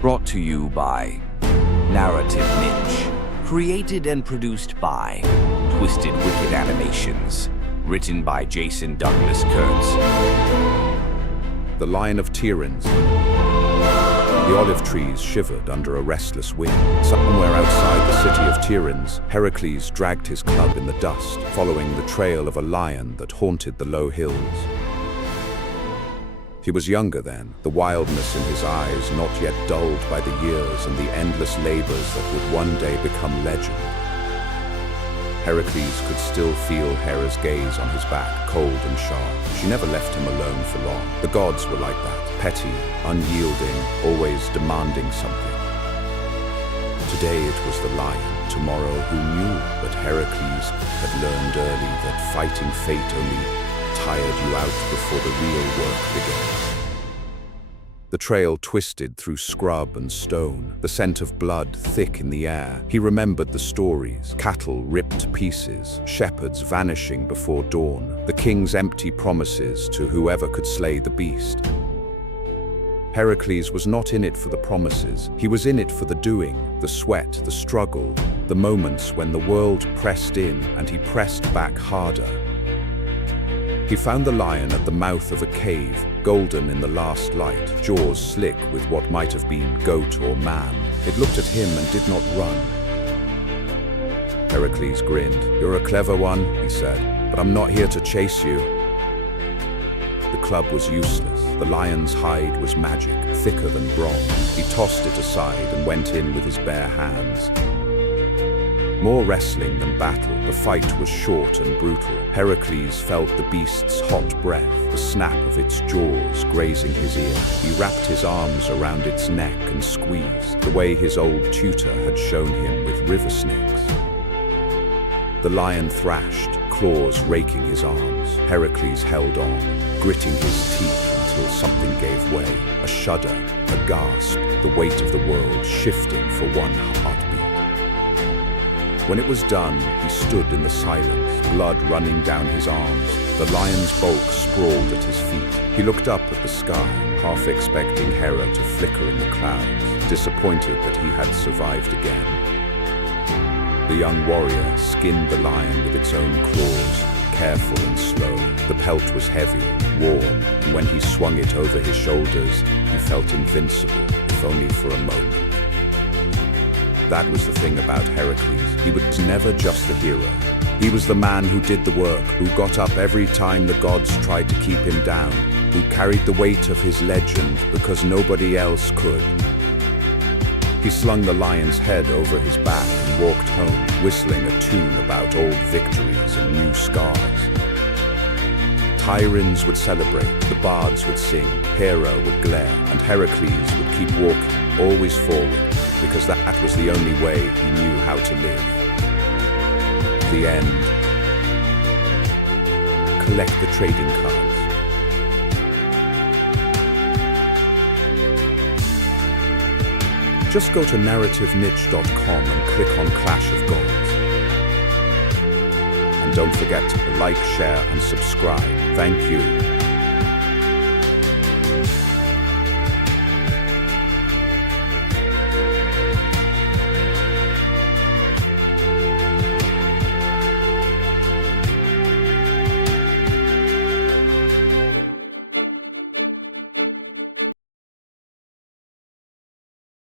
Brought to you by Narrative Niche. Created and produced by Twisted Wicked Animations. Written by Jason Douglas Kurtz. The line of Tiryn. The olive trees shivered under a restless wind. Somewhere outside the city of Tiryn, Heracles dragged his club in the dust, following the trail of a lion that haunted the low hills. He was younger then, the wildness in his eyes not yet dulled by the years and the endless labors that would one day become legend. Heracles could still feel Hera's gaze on his back, cold and sharp. She never left him alone for long. The gods were like that, petty, unyielding, always demanding something. Today it was the lion, tomorrow who knew? But Heracles had learned early that fighting fate only tired you out before the real work began. The trail twisted through scrub and stone, the scent of blood thick in the air. He remembered the stories, cattle ripped to pieces, shepherds vanishing before dawn, the king's empty promises to whoever could slay the beast. Heracles was not in it for the promises, he was in it for the doing, the sweat, the struggle, the moments when the world pressed in and he pressed back harder. He found the lion at the mouth of a cave, golden in the last light, jaws slick with what might have been goat or man. It looked at him and did not run. Heracles grinned. "You're a clever one," he said, "but I'm not here to chase you." The club was useless. The lion's hide was magic, thicker than bronze. He tossed it aside and went in with his bare hands. More wrestling than battle, the fight was short and brutal. Heracles felt the beast's hot breath, the snap of its jaws grazing his ear. He wrapped his arms around its neck and squeezed, the way his old tutor had shown him with river snakes. The lion thrashed, claws raking his arms. Heracles held on, gritting his teeth until something gave way. A shudder, a gasp, the weight of the world shifting for one heartbeat. When it was done, he stood in the silence, blood running down his arms. The lion's bulk sprawled at his feet. He looked up at the sky, half expecting Hera to flicker in the clouds, disappointed that he had survived again. The young warrior skinned the lion with its own claws, careful and slow. The pelt was heavy, warm, and when he swung it over his shoulders, he felt invincible, if only for a moment. That was the thing about Heracles. He was never just the hero. He was the man who did the work, who got up every time the gods tried to keep him down, who carried the weight of his legend because nobody else could. He slung the lion's head over his back and walked home, whistling a tune about old victories and new scars. Tyrians would celebrate, the bards would sing, Hera would glare, and Heracles would keep walking, always forward, because that was the only way he knew how to live. The end. Collect the trading cards. Just go to narrativeniche.com and click on Clash of Gods. And don't forget to like, share, and subscribe. Thank you.